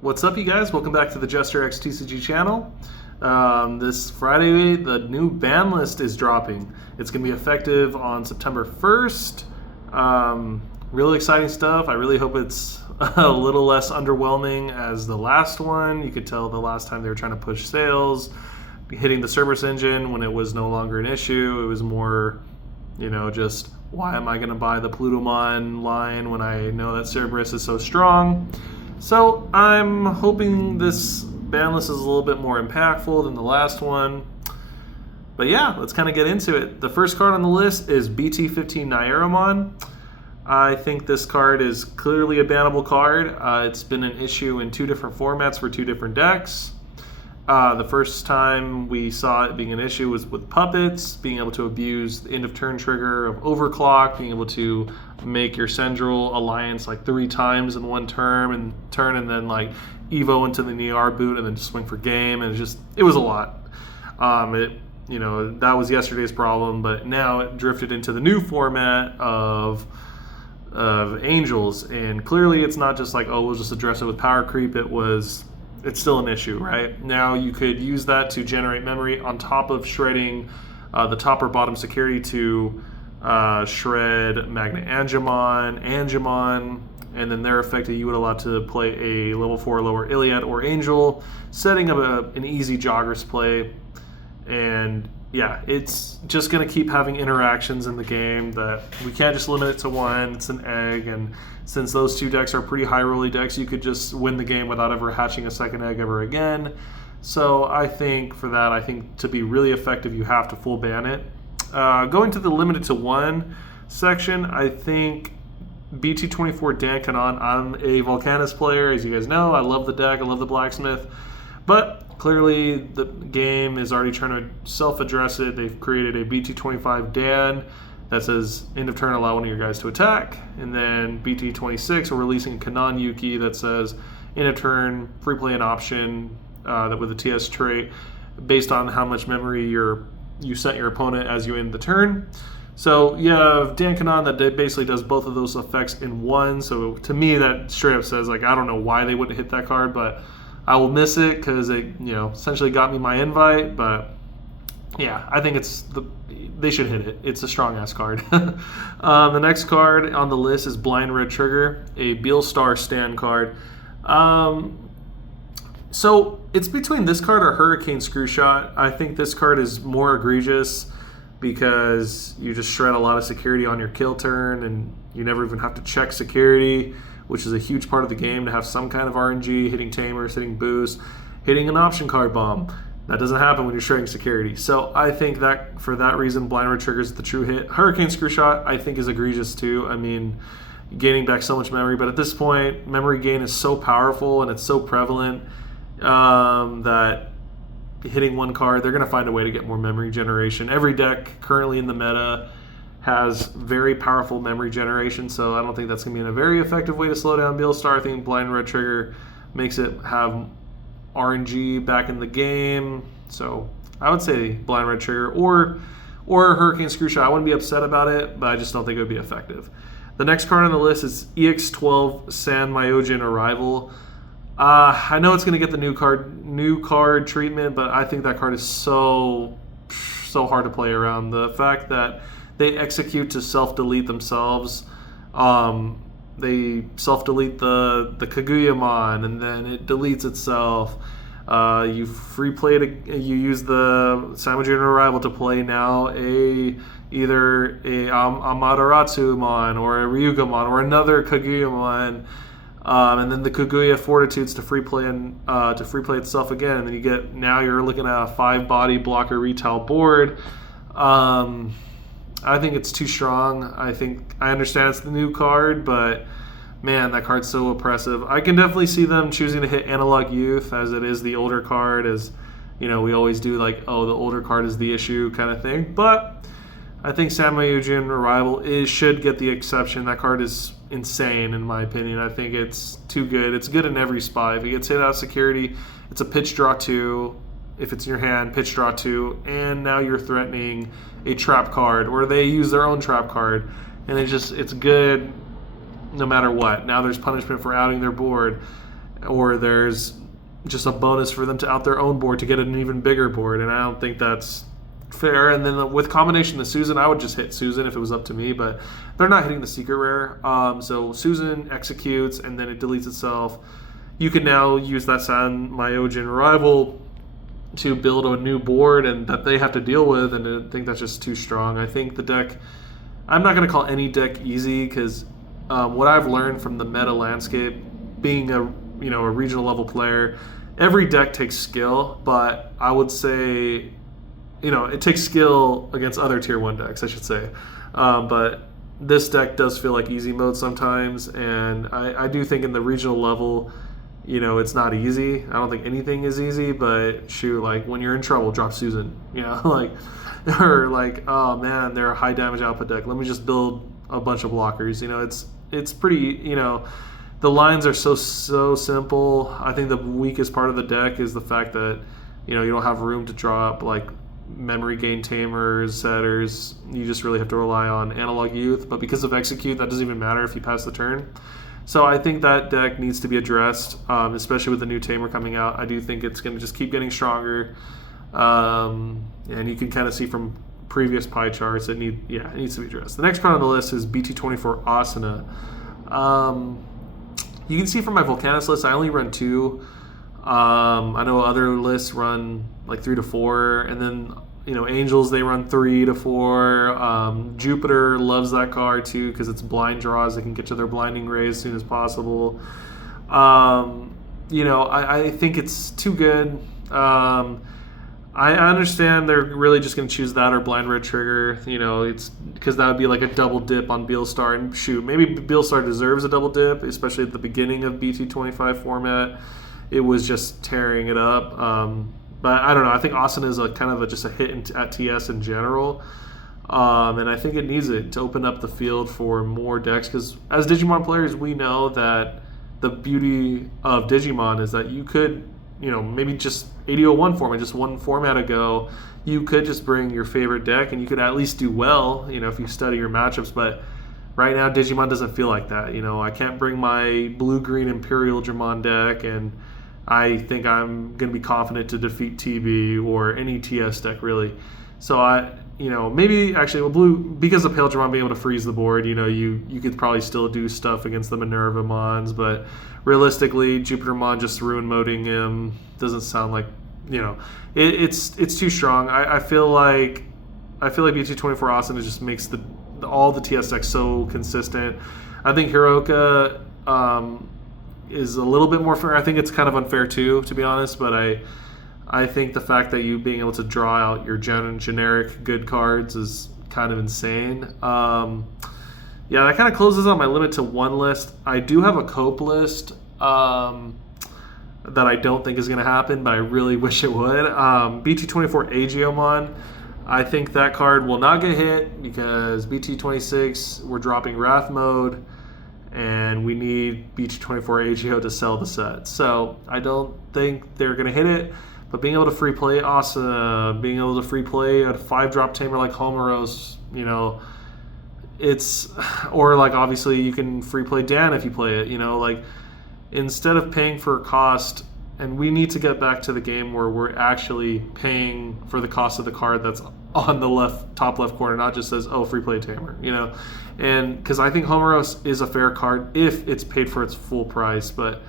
What's up, you guys? Welcome back to the Jester X TCG channel. This Friday, the new ban list is dropping. It's going to be effective on September 1st. Really exciting stuff. I really hope it's a little less underwhelming as the last one. You could tell the last time they were trying to push sales, hitting the Cerberus engine when it was no longer an issue. It was more, just why am I going to buy the Plutomon line when I know that Cerberus is so strong? So I'm hoping this ban list is a little bit more impactful than the last one. But yeah, let's kind of get into it. The first card on the list is BT15 Nairamon. I think this card is clearly a bannable card. It's been an issue in two different formats for two different decks. The first time we saw it being an issue was with Puppets, being able to abuse the end of turn trigger of Overclock, being able to make your Central Alliance like 3 times in one turn and then like Evo into the Niar boot and then just swing for game, and it was a lot. That was yesterday's problem, but now it drifted into the new format of Angels, and clearly it's not just like, oh, we'll just address it with power creep. It's still an issue, right? Now you could use that to generate memory on top of shredding the top or bottom security to shred Magna Angemon, and then their effect you would allow to play a level 4 lower Iliad or Angel, setting up an easy joggers play. And yeah, it's just going to keep having interactions in the game that we can't just limit it to one. It's an egg, and since those two decks are pretty high rolly decks, you could just win the game without ever hatching a second egg ever again. So I think to be really effective, you have to full ban it. Going to the limited to one section, I think BT24 Dan Kanon. I'm a Volcanus player, as you guys know. I love the deck, I love the Blacksmith, but clearly the game is already trying to self-address it. They've created a BT25 Dan that says end of turn allow one of your guys to attack, and then BT26 we're releasing a Kanon Yuki that says end of turn free play an option that with a TS trait based on how much memory you sent your opponent as you end the turn. So you have Dan Kanon that basically does both of those effects in one. So to me that straight up says, like, I don't know why they wouldn't hit that card, but I will miss it because it essentially got me my invite. But yeah, I think they should hit it. It's a strong ass card. The next card on the list is Blind Red Trigger, a Beelstar stand card. So it's between this card or Hurricane Screwshot. I think this card is more egregious because you just shred a lot of security on your kill turn, and you never even have to check security, which is a huge part of the game, to have some kind of RNG, hitting Tamers, hitting Boost, hitting an option card bomb. That doesn't happen when you're shredding security. So I think that for that reason, Blind Red Trigger is the true hit. Hurricane Screwshot I think is egregious too. I mean, gaining back so much memory, but at this point, memory gain is so powerful and it's so prevalent that hitting one card, they're going to find a way to get more memory generation. Every deck currently in the meta has very powerful memory generation, so I don't think that's going to be a very effective way to slow down Beelstar. I think Blind Red Trigger makes it have RNG back in the game. So I would say Blind Red Trigger or Hurricane Screwshot. I wouldn't be upset about it, but I just don't think it would be effective. The next card on the list is EX12 San Myojin Arrival. I know it's going to get the new card treatment, but I think that card is so hard to play around. The fact that they execute to self-delete themselves. They self-delete the Kaguyamon, and then it deletes itself. You free play you use the Simultaneous Arrival to play now either a Amaterasu-mon or a Ryugamon or another Kaguyamon. And then the Kaguya Fortitudes to free play itself again, and then you're looking at a 5-body blocker retail board. I think it's too strong. I understand it's the new card, but man, that card's so oppressive. I can definitely see them choosing to hit Analog Youth, as it is the older card, as we always do, like, oh, the older card is the issue kind of thing. But I think Samayujin Arrival should get the exception. That card is insane in my opinion. I think it's too good. It's good in every spot. If it gets hit out of security, it's a pitch draw 2. If it's in your hand, pitch draw 2, and now you're threatening a trap card, or they use their own trap card, and it's good no matter what. Now there's punishment for outing their board. or there's just a bonus for them to out their own board to get an even bigger board, and I don't think that's fair. And then with combination of Susan, I would just hit Susan if it was up to me, but they're not hitting the secret rare. So Susan executes, and then it deletes itself. You can now use that San Myojin rival to build a new board and that they have to deal with, and I think that's just too strong. I think the deck, I'm not going to call any deck easy, because what I've learned from the meta landscape, being a regional level player, every deck takes skill, but I would say it takes skill against other tier 1 decks, I should say. But this deck does feel like easy mode sometimes, and I do think in the regional level, it's not easy. I don't think anything is easy, but shoot, like when you're in trouble, drop Susan. Or like, oh man, they're a high damage output deck. Let me just build a bunch of blockers. It's pretty, the lines are so simple. I think the weakest part of the deck is the fact that, you don't have room to draw up like memory gain tamers, setters. You just really have to rely on analog youth. But because of execute, that doesn't even matter if you pass the turn. So I think that deck needs to be addressed, especially with the new tamer coming out. I do think it's going to just keep getting stronger. And you can kind of see from previous pie charts, it needs to be addressed. The next card on the list is BT24 Asuna. You can see from my Volcanus list, I only run 2. I know other lists run like 3 to 4, and then Angels, they run 3 to 4. Jupiter loves that card too because it's blind draws. They can get to their blinding ray as soon as possible. I think it's too good. I understand they're really just going to choose that or blind red trigger. It's because that would be like a double dip on Beelstar, and shoot, maybe Beelstar deserves a double dip, especially at the beginning of BT25 format. It was just tearing it up. But I don't know. I think Asuna is just a hit at TS in general. And I think it needs it to open up the field for more decks, because as Digimon players, we know that the beauty of Digimon is that you could, maybe just 8001 format, just one format ago, you could just bring your favorite deck and you could at least do well, if you study your matchups. But right now, Digimon doesn't feel like that. I can't bring my blue-green Imperial Dramon deck, and I think I'm going to be confident to defeat TB or any TS deck, really. So maybe actually, blue, because of Pale Dramon being able to freeze the board, you could probably still do stuff against the Minerva Mons, but realistically, Jupiter Mon just ruin moding him doesn't sound like, it's too strong. I feel like BT24 Asuna just makes all the TS decks so consistent. I think Hiroka is a little bit more fair. I think it's kind of unfair too, to be honest, but I think the fact that you being able to draw out your generic good cards is kind of insane. That kind of closes out my limit to 1 list. I do have a cope list that I don't think is going to happen, but I really wish it would. BT24 Aegeomon. I think that card will not get hit because BT26, we're dropping Wrath mode, and we need BT24 Agio to sell the set. So I don't think they're going to hit it, but being able to free play Asuna, being able to free play a 5-drop tamer like Homeros, or like obviously you can free play Dan if you play it, instead of paying for a cost, and we need to get back to the game where we're actually paying for the cost of the card that's on the top left corner, not just says, oh, free play tamer, and because I think Homeros is a fair card if it's paid for its full price, but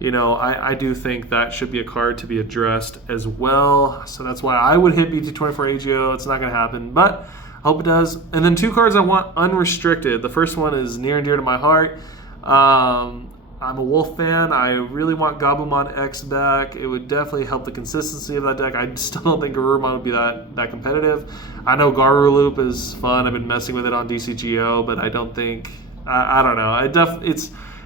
I do think that should be a card to be addressed as well. So that's why I would hit BT24 Agio. It's not going to happen, but I hope it does. And then 2 cards I want unrestricted. The first one is near and dear to my heart. I'm a Wolf fan. I really want Gabumon X back. It would definitely help the consistency of that deck. I still don't think Garurumon would be that competitive. I know Garu Loop is fun. I've been messing with it on DCGO, but I don't think... I don't know.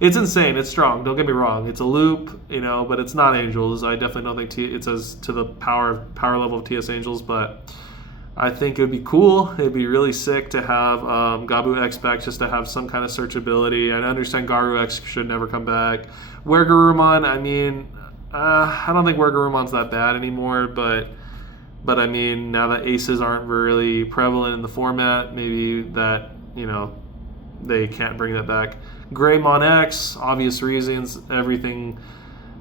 It's insane. It's strong. Don't get me wrong. It's a loop, but it's not Angels. I definitely don't think it says to the power level of TS Angels, but I think it would be cool. It'd be really sick to have Gabu X back, just to have some kind of searchability. I understand Garu X should never come back. Where Garurumon, I don't think Where Garurumon's that bad anymore, but I mean, now that aces aren't really prevalent in the format, maybe that, they can't bring that back. Greymon X, obvious reasons, everything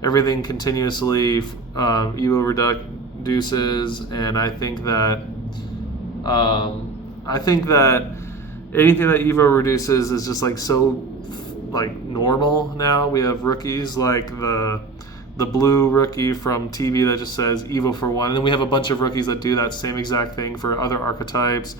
everything continuously Evo reduces, and I think that anything that Evo reduces is just like so like normal now. We have rookies like the blue rookie from TV that just says Evo for 1, and then we have a bunch of rookies that do that same exact thing for other archetypes.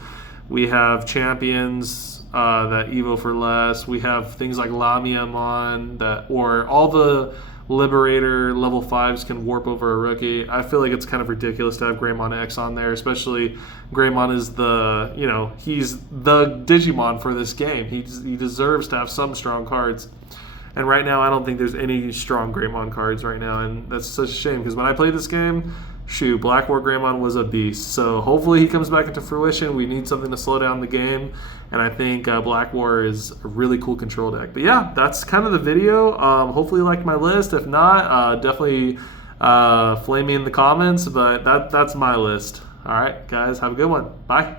We have champions that Evo for less. We have things like Lamiamon or all the Liberator level 5s can warp over a rookie. I feel like it's kind of ridiculous to have Greymon X on there, especially Greymon is he's the Digimon for this game. He deserves to have some strong cards. And right now, I don't think there's any strong Greymon cards right now, and that's such a shame, because when I played this game, Black War Greymon was a beast. So hopefully he comes back into fruition. We need something to slow down the game, and I think Black War is a really cool control deck. But yeah, that's kind of the video. Hopefully you liked my list. If not, definitely flame me in the comments, but that's my list. All right, guys, have a good one. Bye.